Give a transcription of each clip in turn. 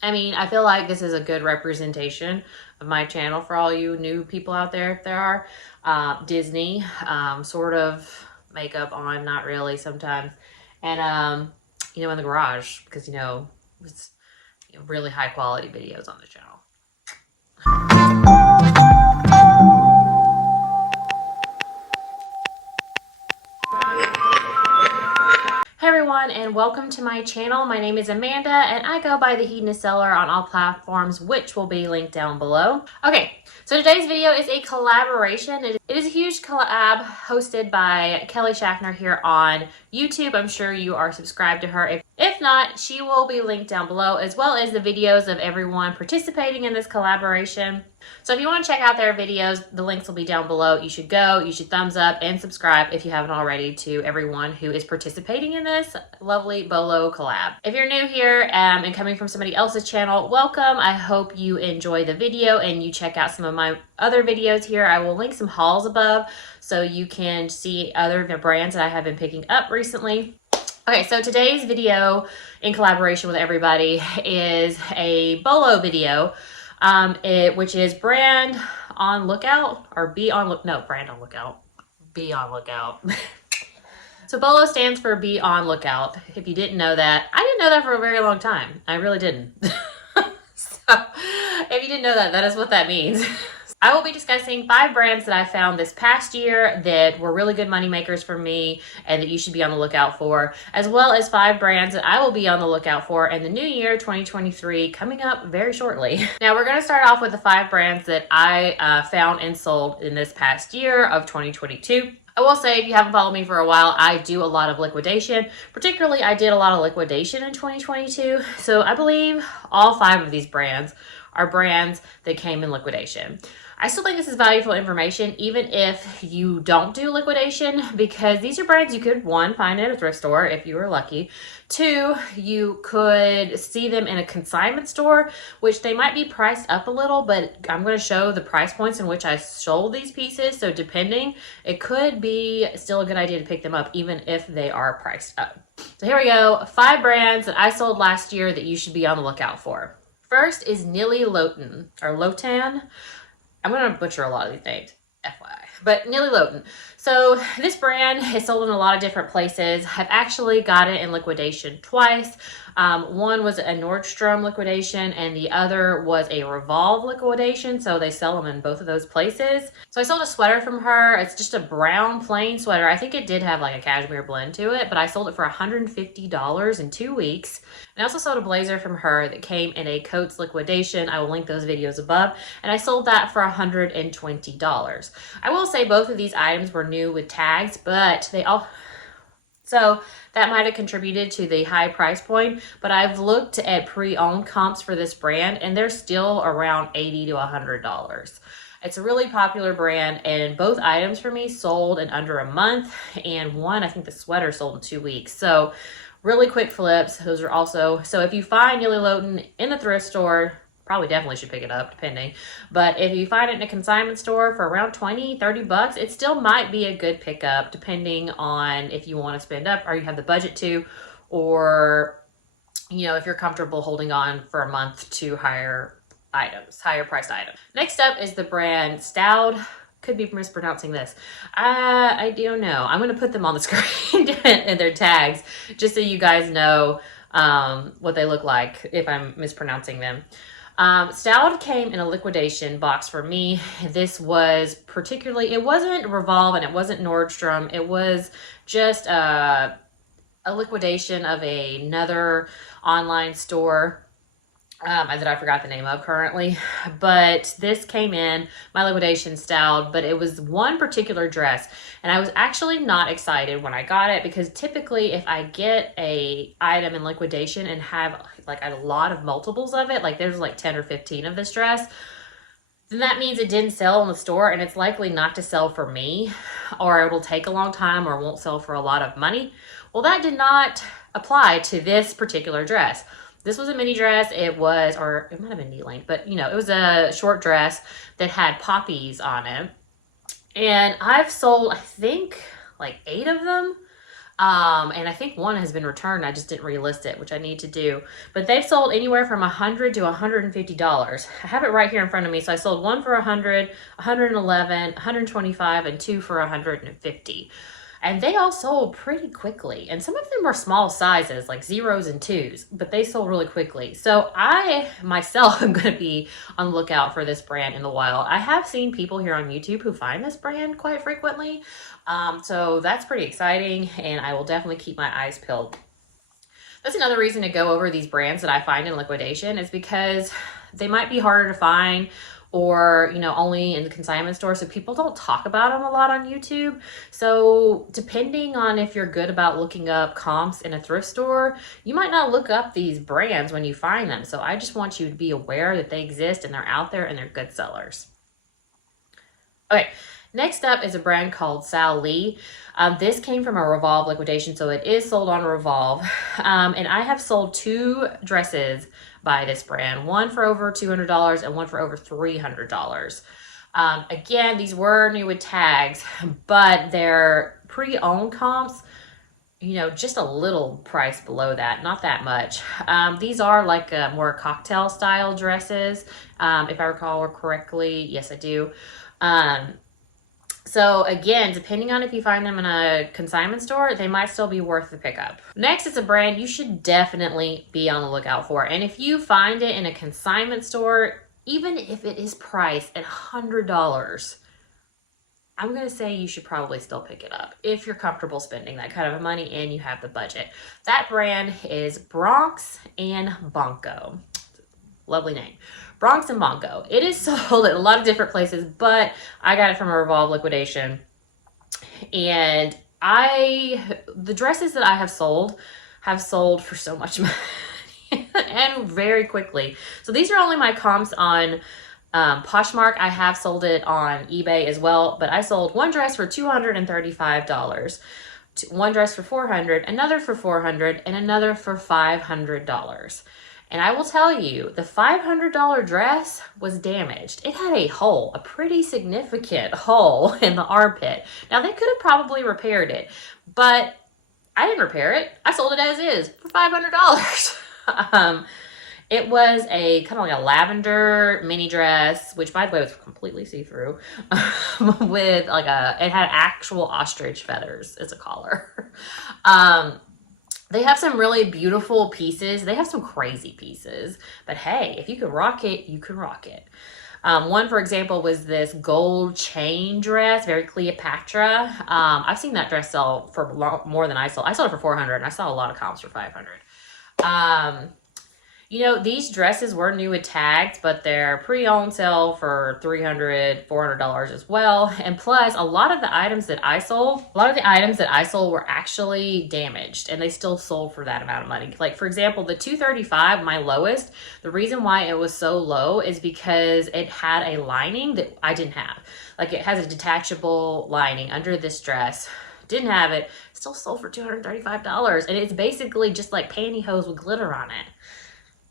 I mean, I feel like this is a good representation of my channel for all you new people out there, if there are. Disney, sort of makeup on, not really sometimes. And, in the garage, because, it's really high quality videos on the channel. Hey everyone, and welcome to my channel. My name is Amanda and I go by the HedonistSeller on all platforms, which will be linked down below. Okay, so today's video is a collaboration. It is a huge collab hosted by Kelly Schaffner here on YouTube. I'm sure you are subscribed to her. If not, she will be linked down below, as well as the videos of everyone participating in this collaboration. So if you want to check out their videos, the links will be down below. You should go, you should thumbs up and subscribe if you haven't already to everyone who is participating in this lovely BOLO collab. If you're new here and coming from somebody else's channel, welcome. I hope you enjoy the video and you check out some of my other videos here. I will link some hauls above so you can see other brands that I have been picking up recently. Okay, so today's video in collaboration with everybody is a BOLO video. Which is brand on lookout or brand on lookout, be on lookout. So BOLO stands for be on lookout. If you didn't know that, I didn't know that for a very long time. I really didn't. So if you didn't know that, that is what that means. I will be discussing 5 brands that I found this past year that were really good money makers for me and that you should be on the lookout for, as well as 5 brands that I will be on the lookout for in the new year, 2023, coming up very shortly. Now, we're going to start off with the 5 brands that I found and sold in this past year of 2022. I will say, if you haven't followed me for a while, I do a lot of liquidation. Particularly, I did a lot of liquidation in 2022. So I believe all 5 of these brands are brands that came in liquidation. I still think this is valuable information, even if you don't do liquidation, because these are brands you could, 1, find at a thrift store if you were lucky. 2, you could see them in a consignment store, which they might be priced up a little, but I'm going to show the price points in which I sold these pieces. So depending, it could be still a good idea to pick them up, even if they are priced up. So here we go. 5 brands that I sold last year that you should be on the lookout for. First is Nilly Lotan, or Lotan. I'm going to butcher a lot of these names, FYI. But Nilly Lotan. So this brand is sold in a lot of different places. I've actually got it in liquidation twice. One was a Nordstrom liquidation and the other was a Revolve liquidation. So they sell them in both of those places. So I sold a sweater from her. It's just a brown plain sweater. I think it did have like a cashmere blend to it, but I sold it for $150 in 2 weeks. And I also sold a blazer from her that came in a Coats liquidation. I will link those videos above. And I sold that for $120. I will say both of these items were new with tags, but so that might have contributed to the high price point, but I've looked at pre-owned comps for this brand and they're still around $80 to $100. It's a really popular brand, and both items for me sold in under a month, and one, I think the sweater, sold in 2 weeks. So really quick flips. Those are also, so if you find Nilly Lotan in the thrift store, probably definitely should pick it up, depending. But if you find it in a consignment store for around 20, 30 bucks, it still might be a good pickup, depending on if you want to spend up or you have the budget to, or, if you're comfortable holding on for a month to higher priced items. Next up is the brand Staud. Could be mispronouncing this. I don't know. I'm going to put them on the screen and their tags, just so you guys know what they look like if I'm mispronouncing them. Staud came in a liquidation box for me. This was particularly, it wasn't Revolve and it wasn't Nordstrom. It was just a liquidation of another online store that I forgot the name of currently. But this came in, my liquidation Staud, but it was one particular dress. And I was actually not excited when I got it, because typically if I get a item in liquidation and have like a lot of multiples of it, like there's like 10 or 15 of this dress, then that means it didn't sell in the store and it's likely not to sell for me, or it will take a long time, or won't sell for a lot of money. Well, that did not apply to this particular dress. This was a mini dress. It was, or it might have been knee length, but it was a short dress that had poppies on it. And I've sold, I think, like 8 of them. And I think one has been returned. I just didn't relist it, which I need to do. But they've sold anywhere from $100 to $150. I have it right here in front of me. So I sold one for 100, 111, 125, and two for 150. And they all sold pretty quickly. And some of them were small sizes, like zeros and twos, but they sold really quickly. So I myself am going to be on the lookout for this brand in the wild. I have seen people here on YouTube who find this brand quite frequently. So that's pretty exciting, and I will definitely keep my eyes peeled. That's another reason to go over these brands that I find in liquidation, is because they might be harder to find, or, you know, only in the consignment store. So people don't talk about them a lot on YouTube. So depending on if you're good about looking up comps in a thrift store, you might not look up these brands when you find them. So I just want you to be aware that they exist and they're out there and they're good sellers. Okay. Next up is a brand called Sal Lee. This came from a Revolve liquidation, so it is sold on Revolve. And I have sold two dresses by this brand, one for over $200 and one for over $300. Again, these were new with tags, but they're pre-owned comps, you know, just a little price below that, not that much. These are like more cocktail style dresses, if I recall correctly. Yes, I do. So again, depending on if you find them in a consignment store, they might still be worth the pickup. Next is a brand you should definitely be on the lookout for. And if you find it in a consignment store, even if it is priced at $100, I'm going to say you should probably still pick it up if you're comfortable spending that kind of money and you have the budget. That brand is Bronx and Bonko. Lovely name. Bronx and Bonko. It is sold at a lot of different places, but I got it from a Revolve liquidation. And the dresses that I have sold for so much money and very quickly. So these are only my comps on Poshmark. I have sold it on eBay as well, but I sold one dress for $235, one dress for $400, another for $400, and another for $500. And I will tell you, the $500 dress was damaged. It had a hole, a pretty significant hole in the armpit. Now, they could have probably repaired it, but I didn't repair it. I sold it as is for $500. It was a kind of like a lavender mini dress, which by the way was completely see-through, with like it had actual ostrich feathers as a collar. They have some really beautiful pieces. They have some crazy pieces, but hey, if you can rock it, you can rock it. One, for example, was this gold chain dress, very Cleopatra. I've seen that dress sell for more than I sold. I sold it for $400, and I saw a lot of comps for $500. You know, these dresses were new with tags, but they're pre-owned sale for $300, $400 as well. And plus, a lot of the items that I sold were actually damaged, and they still sold for that amount of money. Like, for example, the $235, my lowest, the reason why it was so low is because it had a lining that I didn't have. Like, it has a detachable lining under this dress. Didn't have it, still sold for $235. And it's basically just like pantyhose with glitter on it.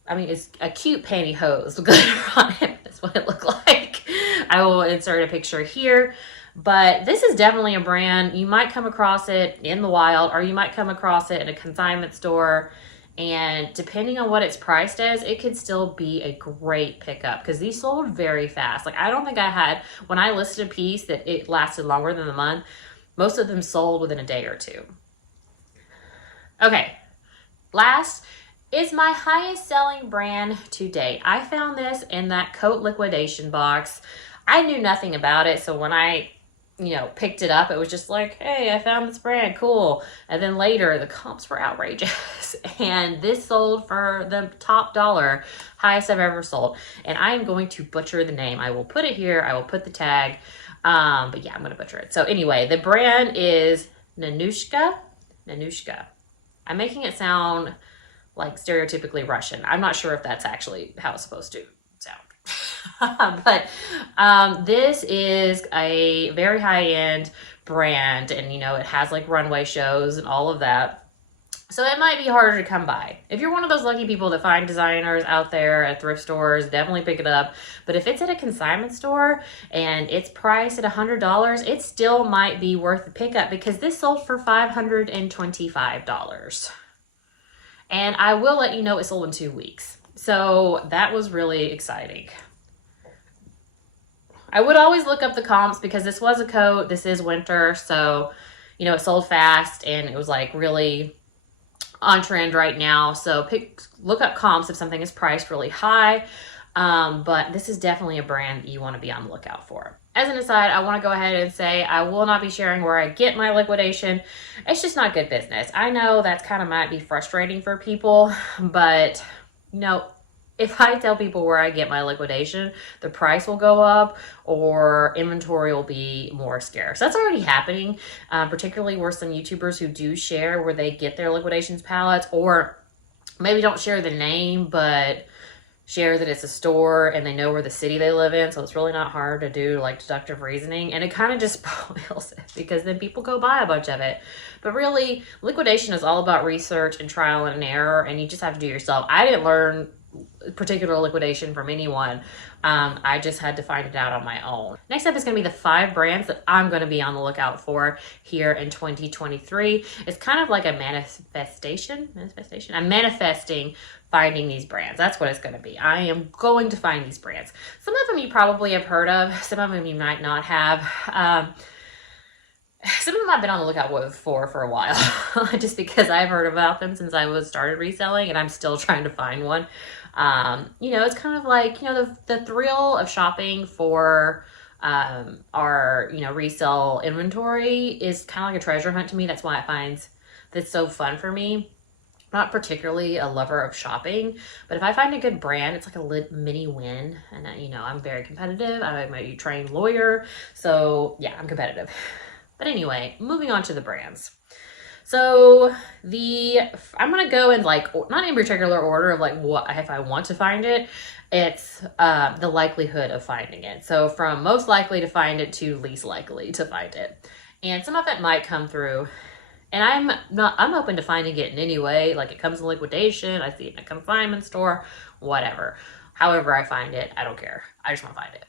I mean, it's a cute pantyhose with glitter on it. That's what it looked like. I will insert a picture here. But this is definitely a brand. You might come across it in the wild, or you might come across it in a consignment store. And depending on what it's priced as, it could still be a great pickup, because these sold very fast. Like, I don't think I had, when I listed a piece that it lasted longer than a month, most of them sold within a day or two. Okay, last is my highest selling brand to date. I found this in that coat liquidation box. I knew nothing about it, so when I picked it up, it was just like, hey, I found this brand, cool. And then later, the comps were outrageous. And this sold for the top dollar, highest I've ever sold. And I am going to butcher the name. I will put it here. I will put the tag. But yeah, I'm going to butcher it. So anyway, the brand is Nanushka. I'm making it sound like stereotypically Russian. I'm not sure if that's actually how it's supposed to sound. But this is a very high-end brand, and it has like runway shows and all of that. So it might be harder to come by. If you're one of those lucky people that find designers out there at thrift stores, definitely pick it up. But if it's at a consignment store and it's priced at $100, it still might be worth the pickup because this sold for $525. And I will let you know it sold in 2 weeks. So that was really exciting. I would always look up the comps because this was a coat. This is winter. So, you know, it sold fast and it was like really on trend right now. So look up comps if something is priced really high. But this is definitely a brand that you want to be on the lookout for. As an aside, I want to go ahead and say I will not be sharing where I get my liquidation. It's just not good business. I know that's kind of might be frustrating for people, but you know, if I tell people where I get my liquidation, the price will go up or inventory will be more scarce. That's already happening, particularly where some YouTubers who do share where they get their liquidations pallets, or maybe don't share the name, but share that it's a store and they know where the city they live in. So it's really not hard to do like deductive reasoning, and it kind of just spoils it because then people go buy a bunch of it. But really, liquidation is all about research and trial and error, and you just have to do it yourself. I didn't learn particular liquidation from anyone. I just had to find it out on my own. Next up is going to be the 5 brands that I'm going to be on the lookout for here in 2023. It's kind of like a manifestation. I'm manifesting finding these brands. That's what it's going to be. I am going to find these brands. Some of them you probably have heard of. Some of them you might not have. Some of them I've been on the lookout for a while, just because I've heard about them since I started reselling, and I'm still trying to find one. You know, it's kind of like, you know, the thrill of shopping for our, you know, resale inventory is kind of like a treasure hunt to me. That's why I find this so fun for me. Not particularly a lover of shopping, but if I find a good brand, it's like a mini win. And, you know, I'm very competitive. I'm a trained lawyer. So, yeah, I'm competitive. But anyway, moving on to the brands. So I'm going to go in like, not in particular order of like what, if I want to find it, it's the likelihood of finding it. So from most likely to find it to least likely to find it. And some of it might come through, and I'm open to finding it in any way. Like it comes in liquidation, I see it in a consignment store, whatever. However I find it, I don't care. I just want to find it.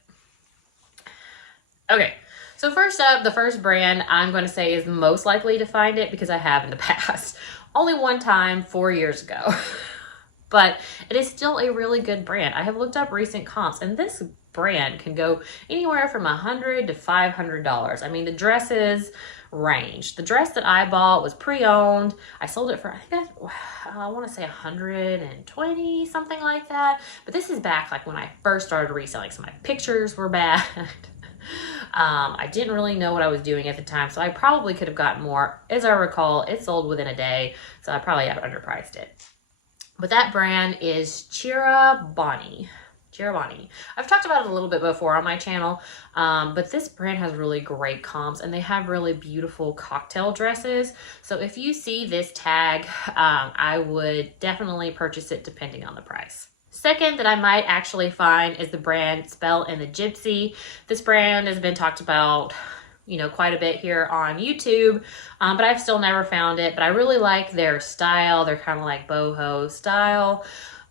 Okay. So first up, the first brand I'm going to say is most likely to find it because I have in the past. Only one time 4 years ago. But it is still a really good brand. I have looked up recent comps, and this brand can go anywhere from $100 to $500. I mean, the dresses range. The dress that I bought was pre-owned. I sold it for, I want to say 120, something like that. But this is back like when I first started reselling, so my pictures were bad. I didn't really know what I was doing at the time, so I probably could have gotten more. As I recall, it sold within a day, so I probably have underpriced it. But that brand is Chirabani. I've talked about it a little bit before on my channel, but this brand has really great comps, and they have really beautiful cocktail dresses. So if you see this tag, I would definitely purchase it depending on the price. Second that I might actually find is the brand Spell and the Gypsy. This brand has been talked about, you know, quite a bit here on YouTube, but I've still never found it. But I really like their style. They're kind of like boho style.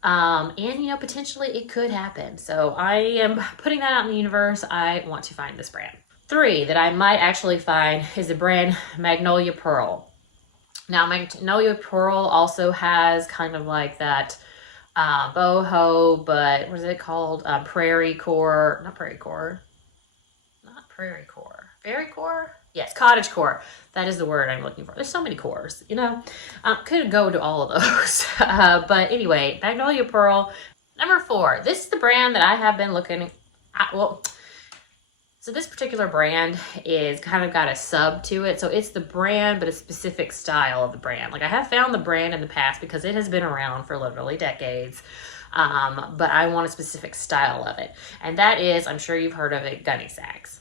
And, you know, potentially it could happen. So I am putting that out in the universe. I want to find this brand. 3 that I might actually find is the brand Magnolia Pearl. Now, Magnolia Pearl also has kind of like that boho, but what is it called? Prairie core. Yes, cottage core. That is the word I'm looking for. There's so many cores, you know. Could go to all of those. But anyway, Magnolia Pearl. Number 4. This is the brand that I have been looking at. Well, so this particular brand is kind of got a sub to it. So it's the brand, but a specific style of the brand. Like I have found the brand in the past because it has been around for literally decades. But I want a specific style of it. And that is, I'm sure you've heard of it, Gunny Sacks.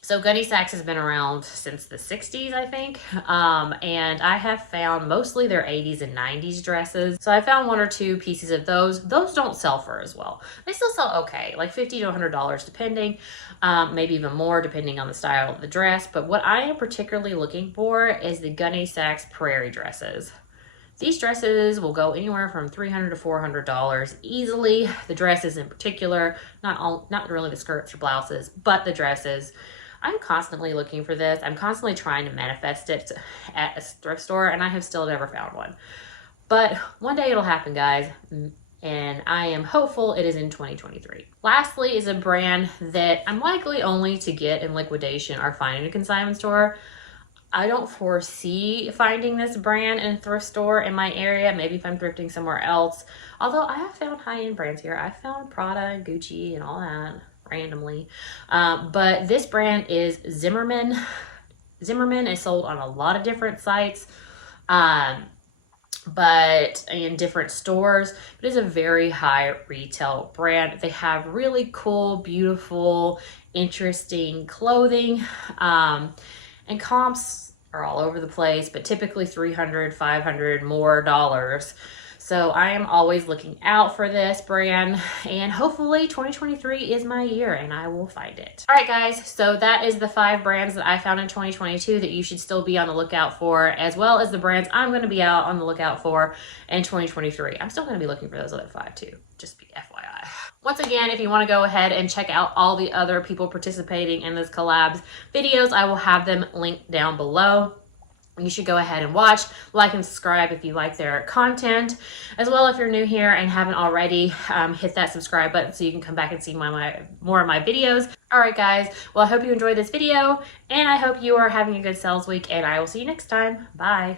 So Gunny Sacks has been around since the 60s, I think. And I have found mostly their 80s and 90s dresses. So I found 1 or 2 pieces of those. Those don't sell for as well. They still sell okay, like $50 to $100 depending, maybe even more depending on the style of the dress. But what I am particularly looking for is the Gunny Sacks prairie dresses. These dresses will go anywhere from $300 to $400 easily. The dresses in particular, not really the skirts or blouses, but the dresses. I'm constantly looking for this. I'm constantly trying to manifest it at a thrift store, and I have still never found one. But one day it'll happen, guys, and I am hopeful it is in 2023. Lastly is a brand that I'm likely only to get in liquidation or find in a consignment store. I don't foresee finding this brand in a thrift store in my area, maybe if I'm thrifting somewhere else. Although I have found high-end brands here. I found Prada and Gucci and all that randomly. But this brand is Zimmerman. Zimmerman is sold on a lot of different sites, but in different stores. It is a very high retail brand. They have really cool, beautiful, interesting clothing. And comps are all over the place, but typically $300, $500 more dollars. So I am always looking out for this brand, and hopefully 2023 is my year and I will find it. All right, guys, so that is the 5 brands that I found in 2022 that you should still be on the lookout for, as well as the brands I'm going to be out on the lookout for in 2023. I'm still going to be looking for those other 5 too, just be FYI. Once again, if you want to go ahead and check out all the other people participating in this collabs videos, I will have them linked down below. You should go ahead and watch, like, and subscribe if you like their content. As well, if you're new here and haven't already, hit that subscribe button so you can come back and see more of my videos. All right, guys. Well, I hope you enjoyed this video, and I hope you are having a good sales week, and I will see you next time. Bye.